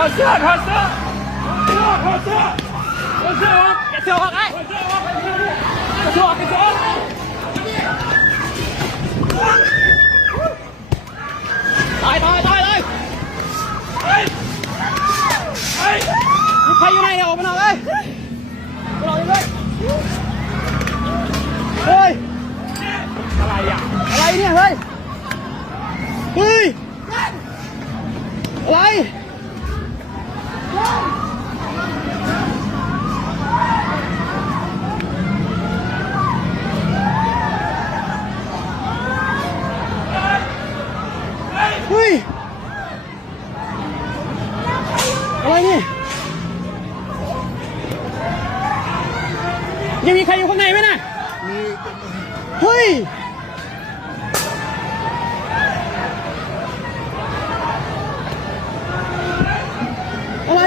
อดเสื้อถอดเสื้อถอดเสื้อถอดเสื้อออกแกะเสื้อออกไอ้แกะเสื้อออกแกะเสื้อออกแกะเสื้อออกตายเลยใครอยู่ไหนเนี่ยออกมาหน่อยเลยออกเลยเฮ้ยอะไรอ่ะอะไรเนี่ยเฮ้ยอะไรเฮ้ยอะไรเนี่ยยังมีใครอยู่ข้างในไหมน่ะเฮ้ยอะไร